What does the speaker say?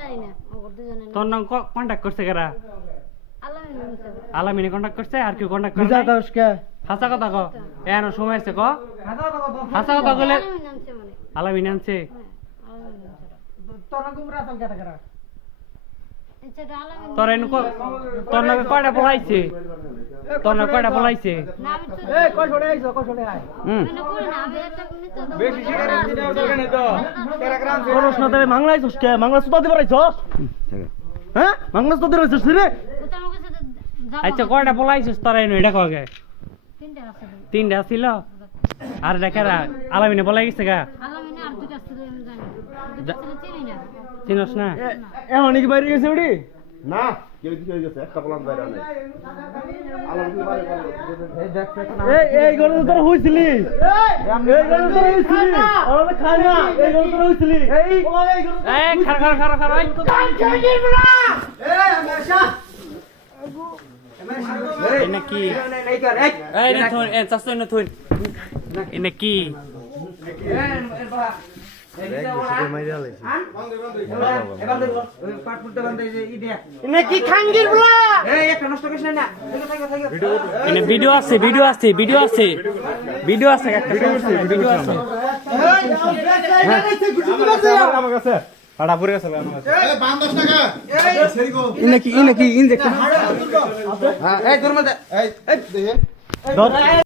জানি না ওর দুজনে তোর নাম কন্টাক্ট করছে কারা আলামিনে কন্টাক্ট করছে আর কেউ কন্টাক্ট করে বিজা দাসকে হাসা কথা ক এনো সময় আছে ক হাসা কথা কইলে আলামিনে আনছে তোরা গুমরা সব কেটা করা তোর এনু তোর নামে কয়টা বলাইছে তোর নামে কয়টা বলাইছে এই কই ছড়ে আইছো কই ছড়ে আই বেশি শিকার দিন তো টেলিগ্রাম কোনস না তবে মাংলাইছস কে মাংলা সুতা দিবার আইছস হ্যাঁ মাংলা সুতা দিবার আইছস রে আচ্ছা কয়টা বলাইছিস তোর এনু এটা কগে তিনটা ছিল আর দেখারা আলামিনে বলাই গেছে গা আলামিনে আর দুটো ছিল আমি জানি দুটো ছিল চিনি না চিনস না এখন কি বাইরে গেছে ওডি না কেউ কি হয়ে গেছে একটা প্লান বাইরে নাই আলামিন বাইরে এই দেখ এই গরু তোর হইছিলি এই গরু তোর হইছিলি ওরে খাই না এই গরু তোর হইছিলি এই খারা খারা খারা খারা এনে কি এই না থুন এ চাস না থুন এনে কি এনে কি খাঙ্গির বলা এনে ভিডিও আছে ভিডিও আছে ভিডিও আছে ভিডিও আছে একটা ভিডিও আছে আমার কাছে আড়া পড়ে গেছে আমার কাছে এই 5-10 টাকা এই সেরিগো ইনে কি ইনজেকশন হ্যাঁ এই তোর মধ্যে এই